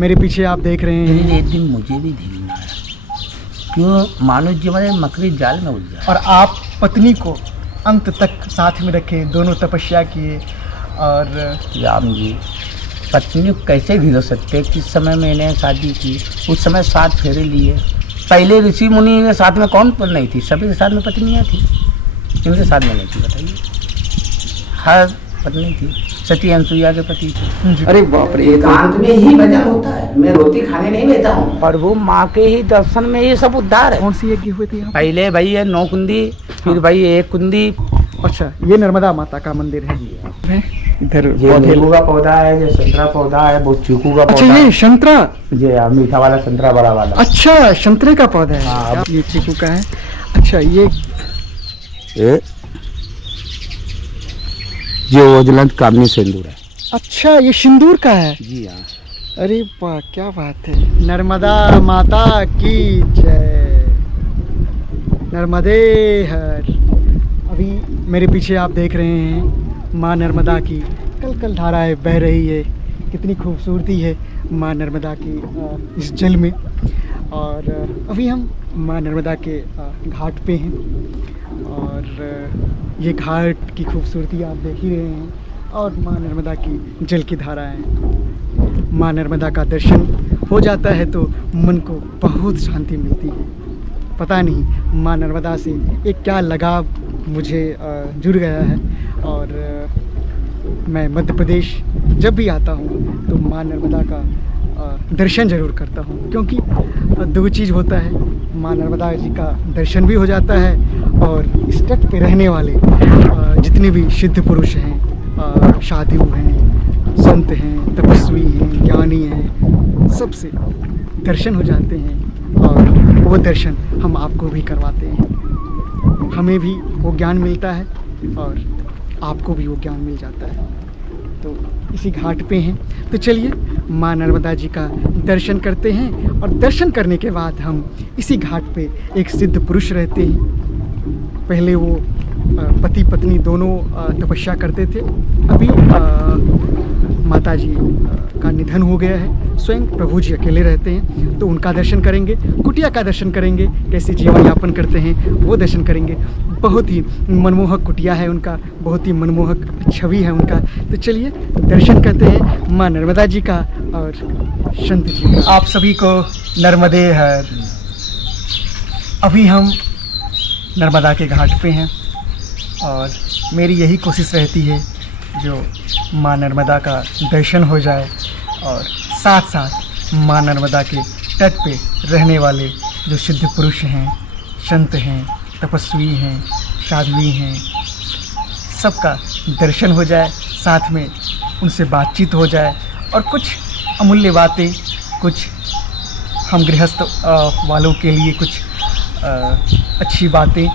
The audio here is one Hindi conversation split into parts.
मेरे पीछे आप देख रहे हैं। लेकिन एक दिन मुझे भी ध्यान आया, क्यों मानो जीवन मकड़ी जाल में उलझा। और आप पत्नी को अंत तक साथ में रखे, दोनों तपस्या किए। और राम जी, पत्नी को कैसे भिगो सकते? किस समय मैंने शादी की उस समय 7 फेरे लिए। पहले ऋषि मुनि के साथ में कौन पर नहीं थी? सभी के साथ में पत्नियाँ थी, इनके साथ में नहीं थी। बताइए, हर पत्नी थी। सती अनसुईया के पति थे। अरे बाप रे, एकांत में ही भजन होता है। मैं रोटी खाने नहीं देता हूँ। और वो माँ के ही दर्शन में ये सब उद्धार है। कौन सी यज्ञ हुए थे यहाँ? पहले भाई है 9 कुंदी, फिर भाई 1 कुंदी। अच्छा, ये नर्मदा माता का मंदिर है। इधर ये नींबू का पौधा है, ये संतरा पौधा है, वो चीकू का अच्छा, पौधा। ये संतरा, ये मीठा वाला संतरा, बड़ा वाला। अच्छा, संतरे का पौधा है। हाँ। ये चीकू का है। अच्छा, ये ओजलंत कामनी सिंदूर है। अच्छा, ये सिंदूर का है। जी हाँ। अरे वाह, क्या बात है। नर्मदा माता की जय। नर्मदे हर। अभी मेरे पीछे आप देख रहे हैं माँ नर्मदा की कल कल धाराएं बह रही है। कितनी खूबसूरती है माँ नर्मदा की इस जल में। और अभी हम माँ नर्मदा के घाट पे हैं। और ये घाट की खूबसूरती आप देख ही रहे हैं। और माँ नर्मदा की जल की धाराएं। माँ नर्मदा का दर्शन हो जाता है तो मन को बहुत शांति मिलती है। पता नहीं माँ नर्मदा से एक क्या लगाव मुझे जुड़ गया है। और मैं मध्य प्रदेश जब भी आता हूँ तो माँ नर्मदा का दर्शन ज़रूर करता हूँ, क्योंकि 2 चीज़ होता है। माँ नर्मदा जी का दर्शन भी हो जाता है और इस तट पे रहने वाले जितने भी सिद्ध पुरुष हैं, साधु हैं, संत हैं, तपस्वी हैं, ज्ञानी हैं, सबसे दर्शन हो जाते हैं। और वो दर्शन हम आपको भी करवाते हैं। हमें भी वो ज्ञान मिलता है और आपको भी वो ज्ञान मिल जाता है। तो इसी घाट पे हैं, तो चलिए माँ नर्मदा जी का दर्शन करते हैं। और दर्शन करने के बाद हम इसी घाट पे एक सिद्ध पुरुष रहते हैं। पहले वो पति पत्नी दोनों तपस्या करते थे। अभी माता जी का निधन हो गया है। स्वयं प्रभु जी अकेले रहते हैं, तो उनका दर्शन करेंगे। कुटिया का दर्शन करेंगे, कैसे जीवन यापन करते हैं वो दर्शन करेंगे। बहुत ही मनमोहक कुटिया है उनका, बहुत ही मनमोहक छवि है उनका। तो चलिए दर्शन करते हैं माँ नर्मदा जी का और संत जी का। आप सभी को नर्मदे हर। अभी हम नर्मदा के घाट पे हैं और मेरी यही कोशिश रहती है जो माँ नर्मदा का दर्शन हो जाए और साथ साथ माँ नर्मदा के तट पे रहने वाले जो सिद्ध पुरुष हैं, संत हैं, तपस्वी हैं, साध्वी हैं, सबका दर्शन हो जाए, साथ में उनसे बातचीत हो जाए और कुछ अमूल्य बातें, कुछ हम गृहस्थ वालों के लिए कुछ अच्छी बातें,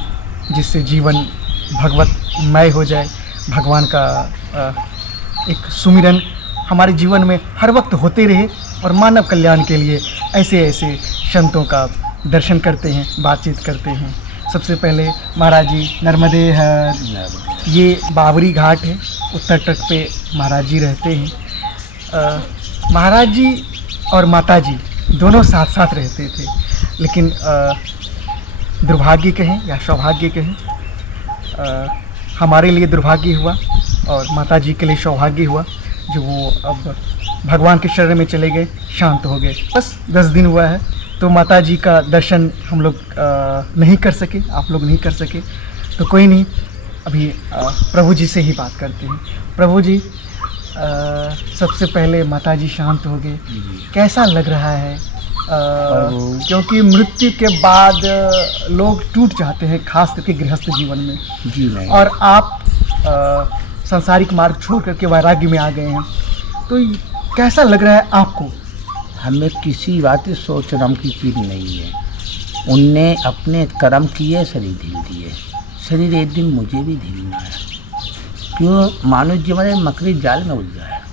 जिससे जीवन भगवतमय हो जाए। भगवान का एक सुमिरन हमारे जीवन में हर वक्त होते रहे और मानव कल्याण के लिए ऐसे ऐसे संतों का दर्शन करते हैं, बातचीत करते हैं। सबसे पहले महाराज जी नर्मदे हर। ये बावरी घाट है, उत्तर तट पे महाराज जी रहते हैं। महाराज जी और माता जी दोनों साथ साथ रहते थे, लेकिन दुर्भाग्य कहें या सौभाग्य कहें, हमारे लिए दुर्भाग्य हुआ और माता जी के लिए सौभाग्य हुआ जो वो अब भगवान के शरण में चले गए, शांत हो गए। बस 10 दिन हुआ है, तो माता जी का दर्शन हम लोग नहीं कर सके, आप लोग नहीं कर सके। तो कोई नहीं, अभी प्रभु जी से ही बात करते हैं। प्रभु जी, सबसे पहले माता जी शांत हो गए, कैसा लग रहा है? क्योंकि मृत्यु के बाद लोग टूट जाते हैं, खास करके गृहस्थ जीवन में। जी नहीं। और आप सांसारिक मार्ग छोड़ करके वैराग्य में आ गए हैं, तो कैसा लग रहा है आपको? हमें किसी बात सोच रम की चीज़ नहीं है। उनने अपने कर्म किए, शरीर ढील दिए। शरीर एक दिन मुझे भी ढील आया, क्यों मानो जीवन मकड़ी जाल में उलझा है।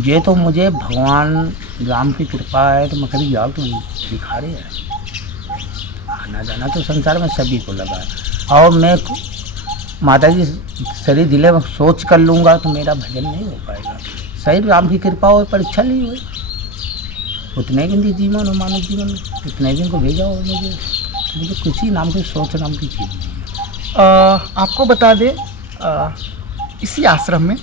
ये तो मुझे भगवान राम की कृपा है तो मकड़ी जाल तो दिखा रहे हैं। आना जाना तो संसार में सभी को लगा है। और मैं माता जी शरीर दिले में सोच कर लूँगा तो मेरा भजन नहीं हो पाएगा। शरीर राम की कृपा हो, परीक्षा ली हुई। उतने दिन जीवन और मानव जीवन में उतने दिन को भेजा हो मुझे किसी नाम की सोच नाम की चीज़ नहीं है। आपको बता दें इसी आश्रम में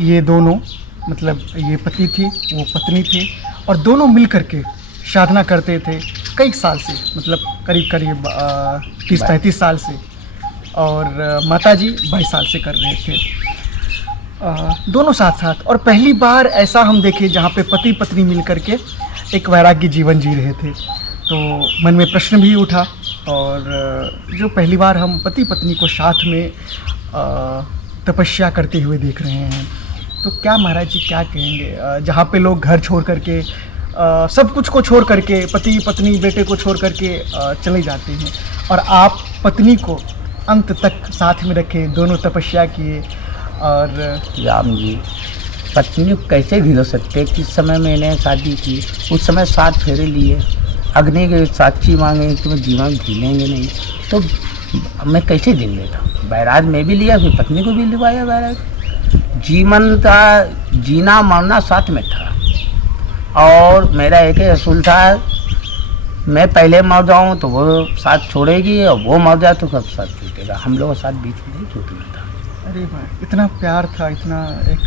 ये दोनों मतलब ये पति थी वो पत्नी थी और दोनों मिल करके साधना करते थे कई साल से, मतलब करीब करीब 30-35 साल से, और माताजी 22 साल से कर रहे थे दोनों साथ साथ। और पहली बार ऐसा हम देखे जहाँ पे पति पत्नी मिल करके एक वैराग्य जीवन जी रहे थे, तो मन में प्रश्न भी उठा। और जो पहली बार हम पति पत्नी को साथ में तपस्या करते हुए देख रहे हैं, तो क्या महाराज जी क्या कहेंगे, जहाँ पे लोग घर छोड़ करके सब कुछ को छोड़ करके पति पत्नी बेटे को छोड़ करके चले जाते हैं, और आप पत्नी को अंत तक साथ में रखे, दोनों तपस्या किए। और राम जी पत्नी को कैसे भिगो सकते? किस समय मैंने शादी की उस समय 7 फेरे लिए, अग्नि के साक्षी मांगे कि मैं जीवन भूलेंगे नहीं, तो मैं कैसे दिन लेता? बैराज में भी लिया, फिर पत्नी को भी लिवाया बैराज। जीवन का जीना मरना साथ में था, और मेरा एक ही असूल था, मैं पहले मर जाऊँ तो वो साथ छोड़ेगी, और वो मर जाए तो कब साथ छूटेगा। हम लोगों के साथ बीच में नहीं छूटना था। अरे भाई इतना प्यार था, इतना एक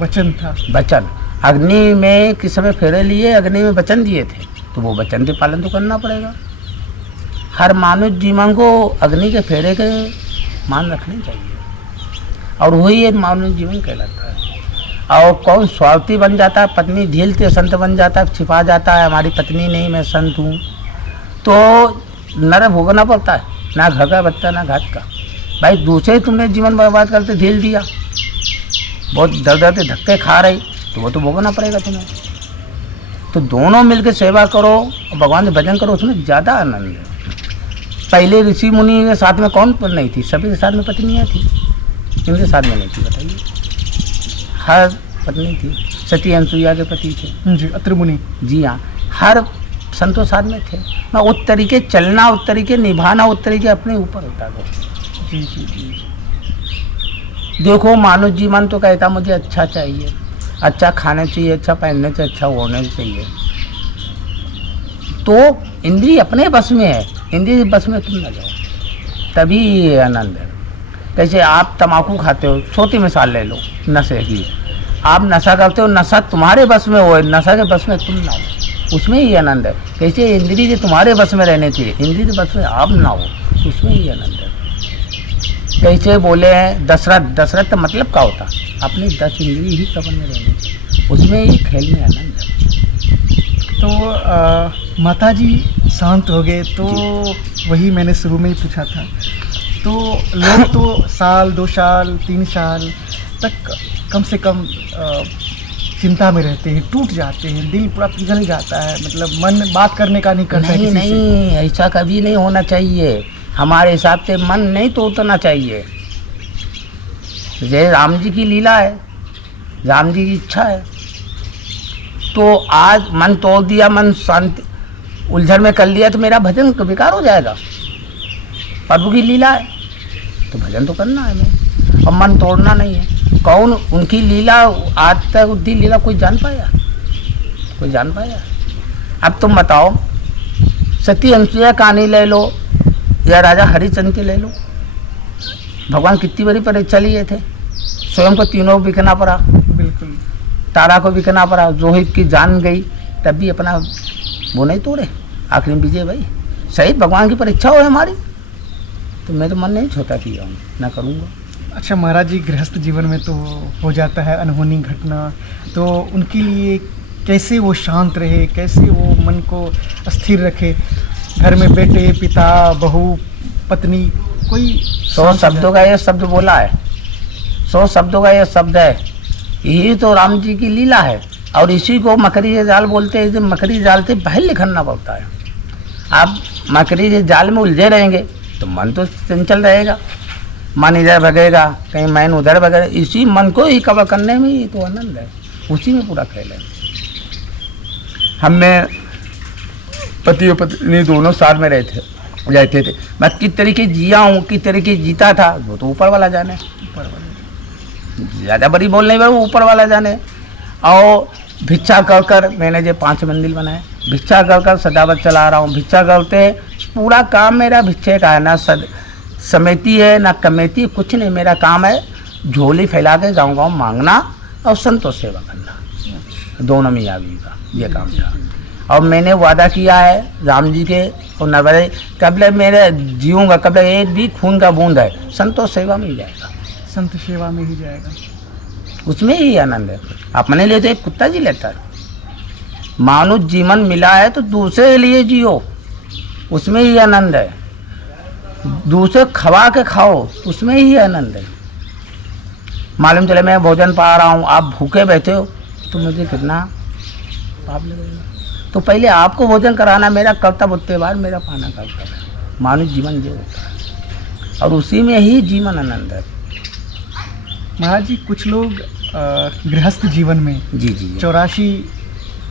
वचन था। वचन अग्नि में किस समय फेरे लिए, अग्नि में वचन दिए थे, तो वो वचन के पालन तो करना पड़ेगा। हर मानव जीवन को अग्नि के फेरे के मान रखने चाहिए, और वही एक मानव जीवन कहलाता है। और कौन स्वार्थी बन जाता है, पत्नी झेलते संत बन जाता है, छिपा जाता है हमारी पत्नी नहीं मैं संत हूँ, तो नरक भोगना पड़ता है, ना घर का बच्चा ना घाट का। भाई दूसरे तुमने जीवन बर्बाद करते झेल दिया, बहुत दर्द दर्द धक्के खा रही, तो वो तो भोगना पड़ेगा तुम्हें। तो दोनों मिलकर सेवा करो और भगवान के भजन करो, उसमें ज़्यादा आनंद है। पहले ऋषि मुनि के साथ में कौन नहीं थी? सभी के साथ में पत्नियाँ थी, इनके साथ में नहीं थी बताइए? हर पत्नी थी। सती अनसुईया के पति थे जी, अत्रि मुनि। जी हाँ, हर संतों साथ में थे। मैं उस तरीके चलना, उस तरीके निभाना, उस तरीके अपने ऊपर होता है। जी जी जी। देखो मानव जीवन तो कहता मुझे अच्छा चाहिए, अच्छा खाना चाहिए, अच्छा पहनने से अच्छा होने चाहिए, तो इंद्रिय अपने बस में है, इंद्रिय बस में तुम न जाओ, तभी ये आनंद है। कैसे आप तम्बाकू खाते हो, छोटी मिसाल ले लो नशे की, आप नशा करते हो, नशा तुम्हारे बस में हो, नशा के बस में तुम ना हो, उसमें ही आनंद है। कैसे इंद्रिय तुम्हारे बस में रहने चाहिए, इंद्रिय के बस में आप ना हो, उसमें ही आनंद है। कैसे बोले हैं दशरथ का मतलब क्या होता? अपनी 10 इंद्रिय ही कवन में रहने चाहिए, उसमें ही खेल में आनंद है। तो माता जी शांत हो गए, तो वही मैंने शुरू में ही पूछा था, तो लोग तो साल 2 साल 3 साल तक कम से कम चिंता में रहते हैं, टूट जाते हैं, दिल पूरा पिघल जाता है, मतलब मन बात करने का नहीं करता है। नहीं, ऐसा कभी नहीं होना चाहिए। हमारे हिसाब से मन नहीं तोड़ना चाहिए। जैसे राम जी की लीला है, राम जी की इच्छा है, तो आज मन तोड़ दिया, मन शांति उलझन में कर लिया, तो मेरा भजन बेकार हो जाएगा। प्रभु की लीला है तो भजन तो करना है मैं, और मन तोड़ना नहीं है। कौन उनकी लीला आज तक उनकी लीला कोई जान पाया? कोई जान पाया? अब तुम बताओ, सती अनसुईया कहानी ले लो या राजा हरिश्चंद्र की ले लो, भगवान कितनी बड़ी परीक्षा लिए थे, स्वयं को तीनों बिकना पड़ा, बिल्कुल तारा को बिकना पड़ा, रोहित की जान गई, तब भी अपना वो नहीं तोड़े, आखिरी में विजय भाई। सही भगवान की परीक्षा हो हमारी, तो मैं तो मन नहीं छोटा किया हूँ, ना करूँगा। अच्छा महाराज जी, गृहस्थ जीवन में तो हो जाता है अनहोनी घटना, तो उनके लिए कैसे वो शांत रहे, कैसे वो मन को स्थिर रखे? घर में बेटे, पिता, बहू, पत्नी, कोई 100 शब्दों का ये शब्द बोला है, 100 शब्दों का ये शब्द है। यही तो राम जी की लीला है, और इसी को मकड़ी के जाल बोलते हैं। मकड़ी जाल से बाहर निकलना पड़ता है। आप मकड़ी के जाल में उलझे रहेंगे तो मन तो चंचल रहेगा, मन इधर भगेगा, कहीं मन उधर भगेगा। इसी मन को ही कवर करने में ही तो आनंद है, उसी में पूरा खेल है। हमने पति और पत्नी दोनों साथ में रहते थे। मैं किस तरीके जिया हूँ, किस तरीके जीता था, वो तो ऊपर वाला जाने। ज़्यादा बड़ी बोल नहीं, वो ऊपर वाला जाने। और भिक्षा कर मैंने जो 5 मंदिर बनाए, भिक्षा कर सजावट चला रहा हूँ। भिक्षा करते पूरा काम मेरा भिक्षे का है, ना समिति है ना कमेटी, कुछ नहीं। मेरा काम है झोली फैला के गाँव गाँव मांगना और संतोष सेवा करना, दोनों मियाँ बीवी का ये काम था। और मैंने वादा किया है राम जी के और नवरे, कबले मेरे जीऊँगा, कबले एक भी खून का बूंद है संतोष सेवा में ही जाएगा, संत सेवा में ही जाएगा, उसमें ही आनंद है। अपने लिए तो एक कुत्ता जी लेता है, मानुष जीवन मिला है तो दूसरे लिए जियो, उसमें ही आनंद है। दूसरे खवा के खाओ, उसमें ही आनंद है। मालूम चले मैं भोजन पा रहा हूँ, आप भूखे बैठे हो तो मुझे कितना पाप लगेगा। तो पहले आपको भोजन कराना मेरा कर्तव्य, उसके बाद मेरा पाना कर्तव्य है। मानुष जीवन जो होता है और उसी में ही जीवन आनंद है। महाराज जी कुछ लोग गृहस्थ जीवन में जी जी 84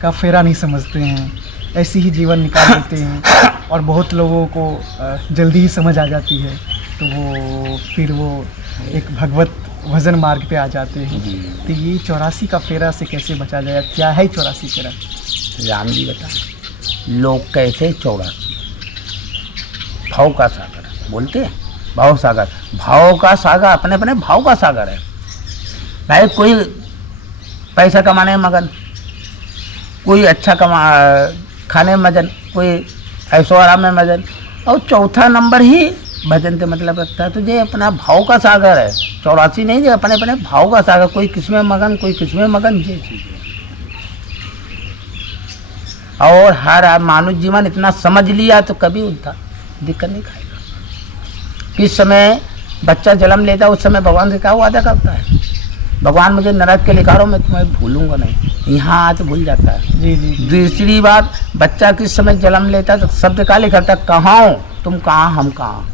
का फेरा नहीं समझते हैं, ऐसे ही जीवन निकाल देते हैं और बहुत लोगों को जल्दी ही समझ आ जाती है, तो फिर वो एक भगवत भजन मार्ग पे आ जाते हैं। तो ये 84 का फेरा से कैसे बचा जाएगा, क्या है 84 फेरा? राम जी बता, लोग कैसे 84 भाव का सागर बोलते हैं, भाव सागर, भाव का सागर अपने अपने भाव का सागर है भाई। कोई पैसा कमाने में मगन, कोई अच्छा खाने में मगन, कोई ऐशो आराम में मगन, और चौथा नंबर ही भजन से मतलब रखता है। तो ये अपना भाव का सागर है, 84 नहीं, ये अपने अपने भाव का सागर। कोई किसमें मगन, कोई किसमें मगन, ये चीज़ है। और हर मानव जीवन इतना समझ लिया तो कभी उनका दिक्कत नहीं खाएगा। किस समय बच्चा जन्म लेता है उस समय भगवान से क्या वादा करता है, भगवान मुझे नरक के लिखारो मैं तुम्हें भूलूंगा नहीं, यहाँ आ तो भूल जाता है। जी जी। दूसरी बात, बच्चा किस समय जन्म लेता है तो शब्द का लिखता है, कहाँ हो तुम, कहाँ हम कहाँ,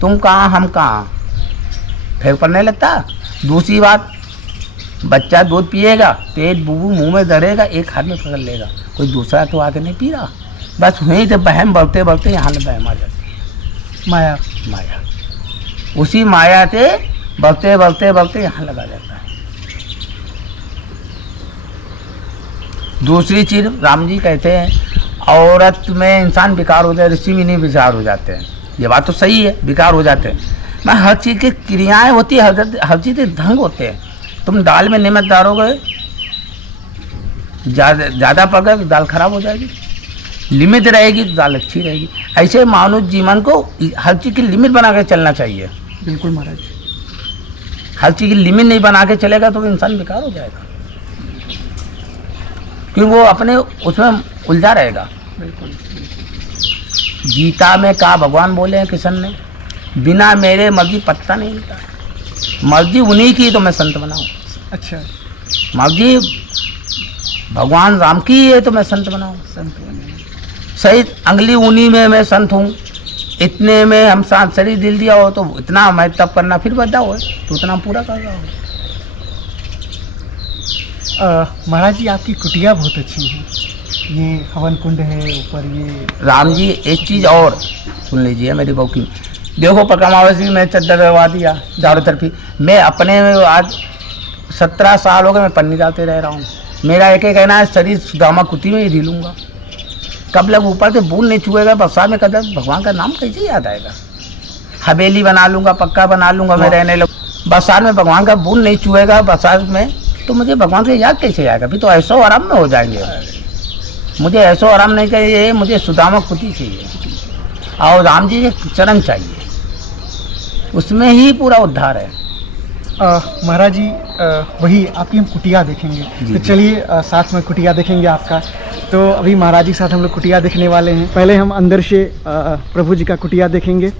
तुम कहाँ हम कहाँ, फिर पढ़ने लगता। दूसरी बात, बच्चा दूध पिएगा, पेट बूबू मुंह में धरेगा, एक हाथ में पकड़ लेगा, कोई दूसरा तो आके नहीं पी रहा। बस वहीं से बहम बढ़ते बढ़ते यहाँ से बहम आ जाती है, माया माया। उसी माया से बढ़ते बढ़ते बढ़ते यहाँ लगा जाता है। दूसरी चीज राम जी कहते हैं औरत में इंसान बेकार हो जाए, ऋषि भी नहीं विचार हो जाते हैं। ये बात तो सही है, बेकार हो जाते हैं। मैं हर चीज़ की क्रियाएं होती है, हर चीज़ के ढंग होते हैं। तुम दाल में नमक डालोगे, ज़्यादा पक गए तो दाल खराब हो जाएगी, लिमिट रहेगी तो दाल अच्छी रहेगी। ऐसे मानव जीवन को हर चीज़ की लिमिट बना के चलना चाहिए। बिल्कुल महाराज, हर चीज़ की लिमिट नहीं बना के चलेगा तो इंसान बेकार हो जाएगा, क्योंकि वो अपने उसमें उलझा रहेगा। बिल्कुल। गीता में कहा भगवान बोले हैं कृष्ण ने, बिना मेरे मर्जी पत्ता नहीं हिलता, मर्जी उन्हीं की तो मैं संत बनाऊँ। अच्छा, मर्जी भगवान राम की है तो मैं संत बनाऊँ, संत बने। सही अंगली उन्हीं में मैं संत हूँ। इतने में हम साथ शरीर दिल दिया हो तो इतना मैं तब करना फिर बदा हो तो उतना पूरा कर रहा हूँ। महाराज जी आपकी कुटिया बहुत अच्छी है, ये हवन कुंड है ऊपर, ये राम जी एक चीज़ और सुन लीजिए मेरी बहू की, देखो पकड़ावासी में चद्दर लगवा दिया चारों तरफ। मैं अपने में आज 17 साल हो गए मैं पन्नी डालते रह रहा हूँ। मेरा एक ही कहना है शरीर सुदामा कुटी में ही ढीलूँगा, कब लग ऊपर से बूंद नहीं छुएगा, बरसात में कदर भगवान का नाम कैसे याद आएगा। हवेली बना लूँगा, पक्का बना लूँगा, मैं रहने लग, बरसात में भगवान का बूंद नहीं छुएगा बरसात में तो मुझे भगवान का याद कैसे आएगा। फिर तो ऐसो आराम में हो जाएंगे। मुझे ऐसो आराम नहीं चाहिए, मुझे सुदामा कुटी चाहिए और राम जी के चरण चाहिए, उसमें ही पूरा उद्धार है। महाराज जी वही आपकी हम कुटिया देखेंगे, तो चलिए साथ में कुटिया देखेंगे आपका। तो अभी महाराज जी के साथ हम लोग कुटिया देखने वाले हैं। पहले हम अंदर से प्रभु जी का कुटिया देखेंगे।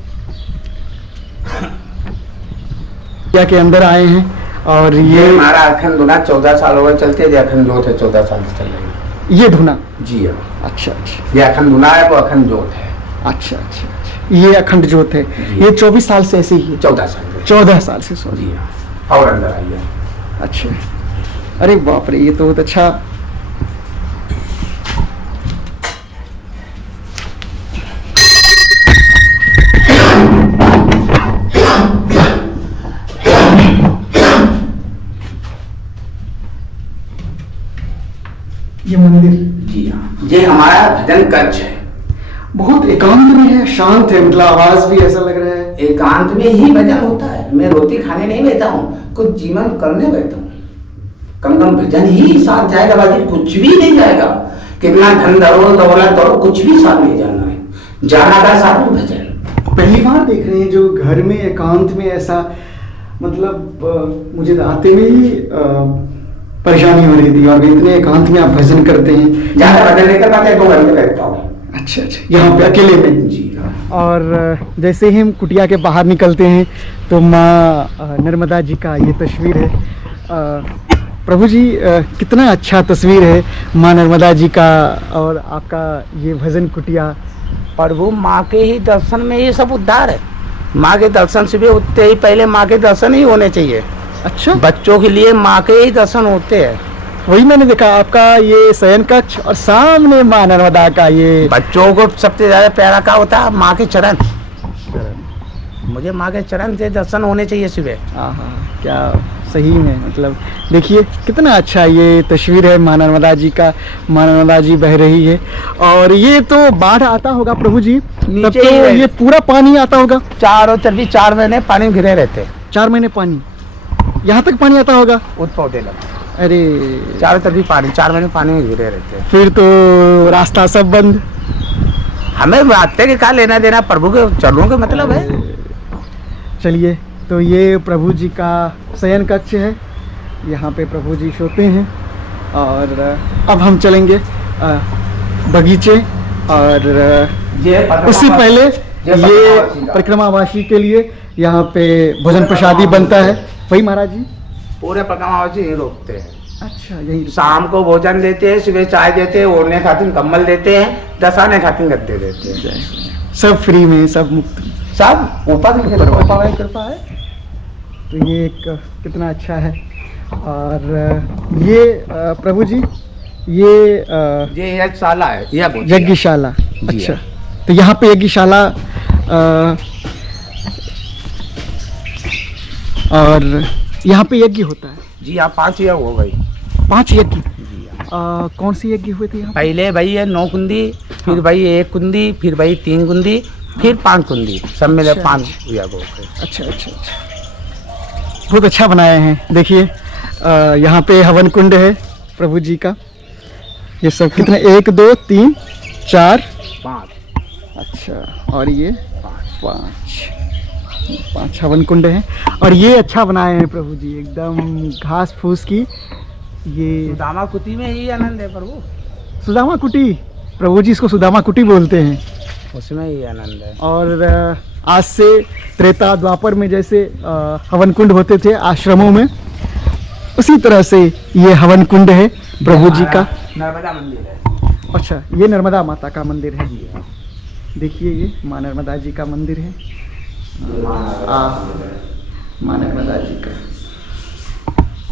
कुटिया के अंदर आए हैं और ये हमारा अखंड धुना 14 साल हो गए चलते थे, अखंड जोत है 14 साल से चल रही है। ये धुना जी हाँ। अच्छा अच्छा, ये अखंड धुना है, वो अखंड जोत है। अच्छा अच्छा अच्छा, ये अखंड जोत है। ये 24 साल से ऐसे ही है? 14 साल से। 14 साल से, सॉरी। जी हाँ। और अंदर आइए। अच्छा, अरे बाप रे, ये तो बहुत अच्छा। ये मंदिर जी हाँ, ये हमारा भजन कक्ष है। बहुत एकांत में है, शांत है, मतलब आवाज भी ऐसा लग रहा है। एकांत में ही भजन होता है। मैं रोटी खाने नहीं बैठा हूँ, कुछ जीवन करने बैठा हूँ। कम भजन ही साथ जाएगा, बाकी कुछ भी नहीं जाएगा। कितना धन धरो दौलत धरो, कुछ भी साथ नहीं जाना है। जाना का साथ में भजन। पहली बार देख रहे हैं जो घर में एकांत में ऐसा, मतलब मुझे तो आते में ही परेशानी हो रही थी, और इतने एकांत में आप भजन करते हैं। ज्यादा भजन नहीं कर पाते, 2 घंटे बैठता हूँ। अच्छा अच्छा, यहाँ पे अकेले में? जी हाँ। और जैसे ही हम कुटिया के बाहर निकलते हैं तो माँ नर्मदा जी का ये तस्वीर है। प्रभु जी, कितना अच्छा तस्वीर है माँ नर्मदा जी का, और आपका ये भजन कुटिया। प्रभु माँ के ही दर्शन में ये सब उद्धार है। माँ के दर्शन से भी उठते ही पहले माँ के दर्शन ही होने चाहिए। अच्छा, बच्चों के लिए माँ के ही दर्शन होते हैं। वही मैंने देखा आपका ये शयन कक्ष और सामने माँ नर्मदा का ये। बच्चों को सबसे ज्यादा प्यारा क्या होता है? माँ के चरण। मुझे माँ के चरण से दर्शन होने चाहिए सुबह। हाँ, क्या सही में, मतलब देखिए कितना अच्छा ये तस्वीर है माँ नर्मदा जी का। माँ नर्मदा जी बह रही है, और ये तो बाढ़ आता होगा प्रभु जी, तब नीचे तो ही है। ये पूरा पानी आता होगा। चारों तरफ 4 महीने पानी में घिरे रहते। 4 महीने पानी, यहाँ तक पानी आता होगा? पौधे लगे, अरे चारों तरफ पानी, 4 महीने पानी में घिरे रहते। फिर तो रास्ता सब बंद। हमें रास्ते के क्या लेना देना, प्रभु के चरणों के मतलब है। चलिए, तो ये प्रभु जी का शयन कक्ष है, यहाँ पे प्रभु जी सोते हैं। और अब हम चलेंगे बगीचे, और उससे पहले ये परिक्रमावासी के लिए यहाँ पे भोजन प्रसादी बनता है। वही महाराज जी पूरे परिक्रमावासी यही रोकते हैं। अच्छा, यही शाम को भोजन देते हैं, सुबह चाय देते हैं, ओढ़ने खातिर कंबल देते हैं, दसाने खातिर गद्दे देते हैं। सब फ्री में, सब मुफ्त, सब ऊपर की कृपा है। तो ये एक कितना अच्छा है। और ये प्रभु जी ये यज्ञशाला है, यज्ञशाला। जी अच्छा, हाँ। तो यहाँ पे यज्ञशाला, और यहाँ पे यज्ञ होता है? जी हाँ, 5 यज्ञ हो गई। 5 यज्ञ? जी हाँ। कौन सी यज्ञ हुए थे यहाँ? पहले भाई है 9 कुंदी, फिर भाई 1 कुंदी, फिर भाई 3 कुंदी, फिर 5 कुंदी, सब मिले 5 यज्ञ हो गए। अच्छा, बहुत अच्छा बनाए हैं। देखिए यहाँ पे हवन कुंड है प्रभु जी का। ये सब कितने, 1 2 3 4 5। अच्छा, और ये 5 हवन कुंड हैं। और ये अच्छा बनाए हैं प्रभु जी, एकदम घास फूस की। ये सुदामा कुटी में ही आनंद है प्रभु। सुदामा कुटी, प्रभु जी इसको सुदामा कुटी बोलते हैं। उसमें ही आनंद है। और आज से त्रेता द्वापर में जैसे हवन कुंड होते थे आश्रमों में, उसी तरह से ये हवन कुंड है प्रभु जी का। नर्मदा मंदिर है। अच्छा, ये नर्मदा माता का मंदिर है। देखिए ये माँ नर्मदा जी का मंदिर है। माँ नर्मदा जी का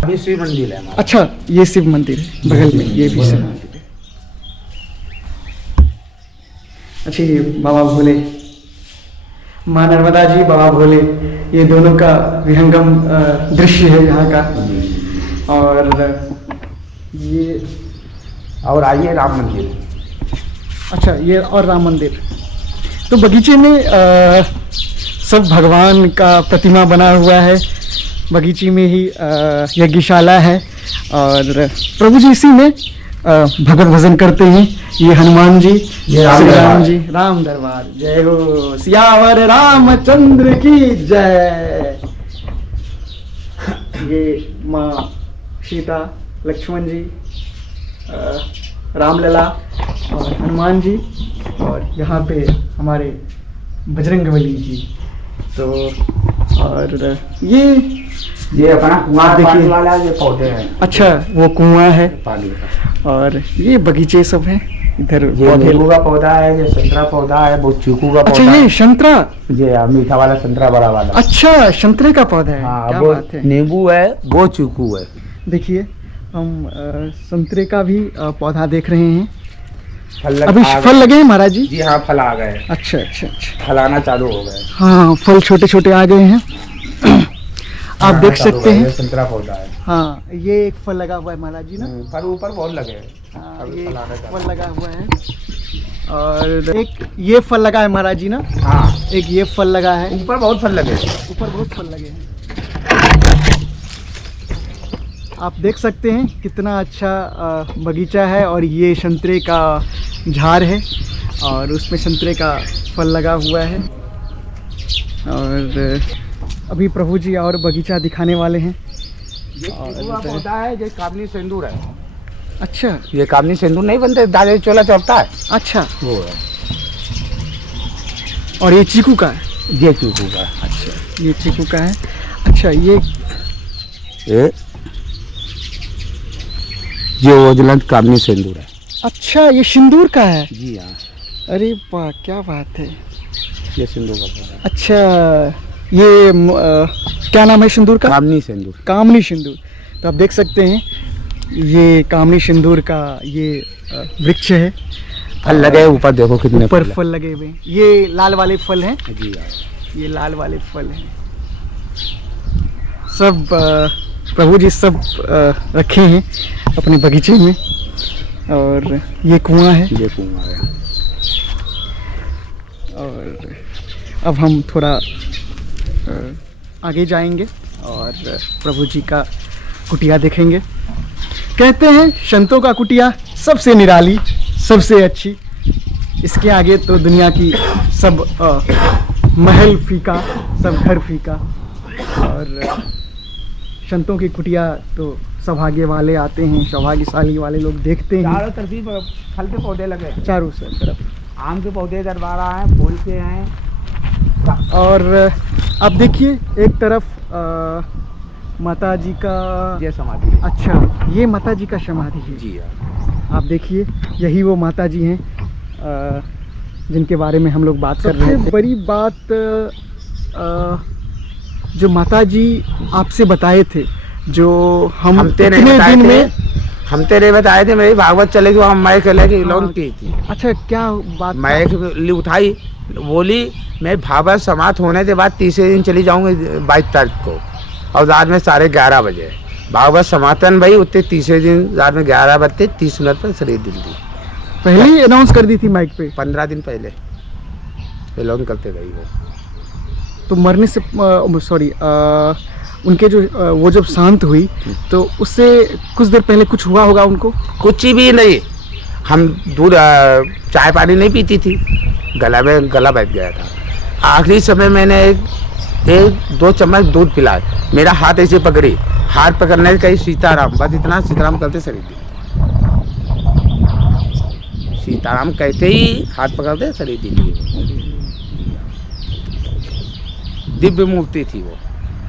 अभी शिव मंदिर है। अच्छा, ये शिव मंदिर है बगल में, ये भी शिव मंदिर है। अच्छा, ये बाबा भोले, माँ नर्मदा जी, बाबा भोले, ये दोनों का विहंगम दृश्य है यहाँ का। और ये, और आइए राम मंदिर। अच्छा, ये और राम मंदिर। तो बगीचे में सब भगवान का प्रतिमा बना हुआ है। बगीचे में ही यज्ञशाला है, और प्रभु जी इसी में भगवत भजन करते हैं। ये हनुमान जी, श्री राम जी, राम दरबार, जय हो सियावर रामचंद्र की जय। ये माँ सीता, लक्ष्मण जी, रामलला और हनुमान जी, और यहाँ पे हमारे बजरंगबली जी। तो और ये अपना कुआं देखिए वाला ये पौधे हैं। अच्छा, वो कुआं है, पानी का। और ये बगीचे सब हैं इधर। ये नींबू का पौधा है, ये संतरा पौधा है, वो चीकू का अच्छा, पौधा ये है। संतरा, ये मीठा वाला संतरा, बड़ा वाला। अच्छा, संतरे का पौधा है। हाँ, क्या वो बात है। नींबू है, वो चीकू है। देखिए हम संतरे का भी पौधा देख रहे हैं। फल अभी फल लगे हैं महाराज जी? जी हाँ, फल आ गए। अच्छा अच्छा अच्छा, फलाना चालू हो गए। हाँ, फल छोटे छोटे आ गए हैं। आप देख सकते हैं। संतरा पौधा है। हाँ, ये एक फल लगा हुआ है महाराज जी ना। पर ऊपर बहुत लगे हैं। ये फल लगा हुआ है और एक ये फल लगा है महाराज जी ना। हाँ, एक ये फल लगा है, ऊपर बहुत फल लगे। ऊपर बहुत फल लगे हैं। आप देख सकते हैं कितना अच्छा बगीचा है और ये संतरे का झाड़ है और उसमें संतरे का फल लगा हुआ है। और अभी प्रभु जी और बगीचा दिखाने वाले हैं। ये पौधा है, ये काबनी सिंदूर है। अच्छा, ये काबनी सिंदूर नहीं बनते, दादे चोला चौपता है, अच्छा, वो है। और ये चीकू का है। ये चीकू का। अच्छा, ये चीकू का है। अच्छा, ये ओजलंत काबनी सिंदूर है। अच्छा, ये सिंदूर का है। जी हाँ, अरे वाह, क्या बात है। ये सिंदूर का पौधा है। अच्छा, ये क्या नाम है सिंदूर का? कामनी सिंदूर। कामनी सिंदूर। तो आप देख सकते हैं ये कामनी सिंदूर का ये वृक्ष है। फल लगे ऊपर, देखो कितने ऊपर फल लगे हुए हैं। ये लाल वाले फल हैं। जी हाँ, ये लाल वाले फल हैं। सब प्रभु जी सब रखे हैं अपने बगीचे में। और ये कुआं है। ये कुआं है। और अब हम थोड़ा आगे जाएंगे और प्रभु जी का कुटिया देखेंगे। कहते हैं संतों का कुटिया सबसे निराली, सबसे अच्छी। इसके आगे तो दुनिया की सब महल फीका, सब घर फीका। और संतों की कुटिया तो सौभाग्य वाले आते हैं, सौभाग्यशाली वाले लोग देखते हैं। चारों तरफ फल के पौधे लगे, चारों तरफ आम के पौधे दरबारा हैं, फूल के हैं। और आप देखिए एक तरफ माता जी का ये समाधि है। अच्छा, ये माता जी का समाधि है। जी हाँ, आप देखिए यही वो माता जी हैं जिनके बारे में हम लोग बात कर रहे हैं। सबसे बड़ी बात जो माता जी आपसे बताए थे, जो हम तेरे दिन में हम तेरे बताए थे, मेरी भागवत चलेगी, हम माइक लेके लॉन्च की थी। अच्छा, क्या बात? माइक उठाई, बोली मैं भागवत समाप्त होने के बाद तीसरे दिन चली जाऊंगी 22 तारीख को, और रात में 11:30 बजे भागवत समापन भाई। उतने तीसरे दिन रात में 11 बजते 30 मिनट पर शरीर दिल दी। पहले ही अनाउंस कर दी थी माइक पे? 15 दिन पहले लॉन्च करते गई वो। तो मरने से सॉरी उनके जो वो जब शांत हुई तो उससे कुछ देर पहले कुछ हुआ होगा उनको? कुछ भी नहीं, हम दूध चाय पानी नहीं पीती थी, गला बैठ गया था। आखिरी समय मैंने एक 2 चम्मच दूध पिलाए, मेरा हाथ ऐसे पकड़ी, हाथ पकड़ने कहीं सीताराम, बस इतना सीताराम करते शरीर दी। सीताराम कहते ही हाथ पकड़ते शरीर दी। दिव्य मूर्ति थी वो,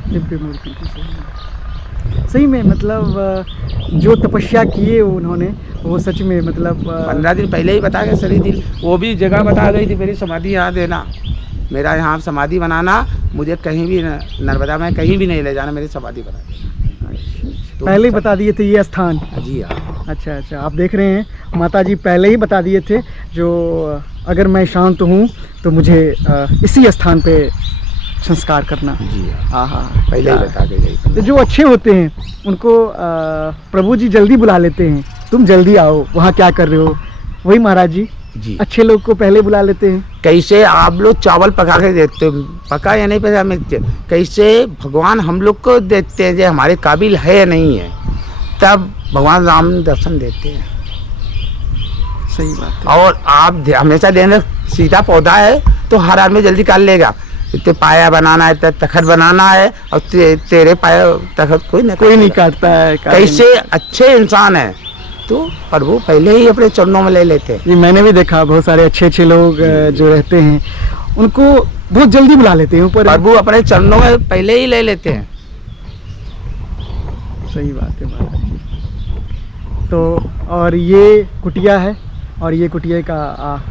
दिव्य मूर्ति थी। सही में मतलब जो तपस्या किए उन्होंने, वो सच में मतलब 15 दिन पहले ही बता गए शरीर दिल। वो भी जगह बता गई थी, मेरी समाधि यहाँ देना, मेरा यहाँ समाधि बनाना, मुझे कहीं भी नर्मदा में कहीं भी नहीं ले जाना, मेरी समाधि बना देना। तो पहले ही बता दिए थे ये स्थान? जी हाँ। अच्छा अच्छा, आप देख रहे हैं माता जी पहले ही बता दिए थे, जो अगर मैं शांत हूँ तो मुझे इसी स्थान पे संस्कार करना। जी हाँ हाँ, पहले ही बता के गई। तो जो अच्छे होते हैं उनको प्रभु जी जल्दी बुला लेते हैं, तुम जल्दी आओ, वहाँ क्या कर रहे हो। वही महाराज जी अच्छे लोग को पहले बुला लेते हैं। कैसे आप लोग चावल पका के देते हो, पका या नहीं पका, मैं कैसे भगवान हम लोग को देते हैं जो हमारे काबिल है या नहीं है, तब भगवान राम दर्शन देते हैं। सही बात है। और आप हमेशा देने, सीधा पौधा है तो हर आदमी जल्दी काट लेगा। इतने पाया बनाना है, तखत बनाना है, और तेरे पाया तखत कोई नहीं काटता है। कैसे अच्छे इंसान है तो प्रभु पहले ही अपने चरणों में ले लेते हैं। जी, मैंने भी देखा बहुत सारे अच्छे लोग जो रहते हैं उनको बहुत जल्दी बुला लेते हैं ऊपर, प्रभु अपने चरणों में पहले ही ले लेते हैं। सही बात है महाराज जी। तो और ये कुटिया है, और ये कुटिया का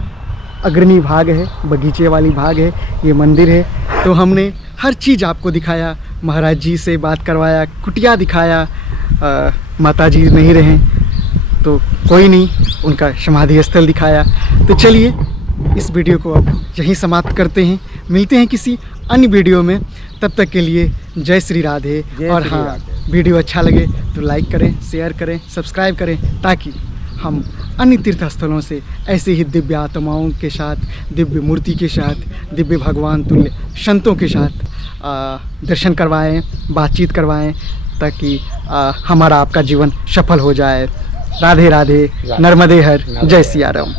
अग्रणी भाग है, बगीचे वाली भाग है, ये मंदिर है। तो हमने हर चीज़ आपको दिखाया, महाराज जी से बात करवाया, कुटिया दिखाया। माता जी नहीं रहे तो कोई नहीं, उनका समाधि स्थल दिखाया। तो चलिए इस वीडियो को अब यहीं समाप्त करते हैं, मिलते हैं किसी अन्य वीडियो में। तब तक के लिए जय श्री राधे। और हाँ, वीडियो अच्छा लगे तो लाइक करें, शेयर करें, सब्सक्राइब करें, ताकि हम अन्य तीर्थ स्थलों से ऐसे ही दिव्य आत्माओं के साथ, दिव्य मूर्ति के साथ, दिव्य भगवान तुल्य संतों के साथ दर्शन करवाएं, बातचीत करवाएं, ताकि हमारा आपका जीवन सफल हो जाए। राधे राधे, नर्मदे हर, जय सिया राम।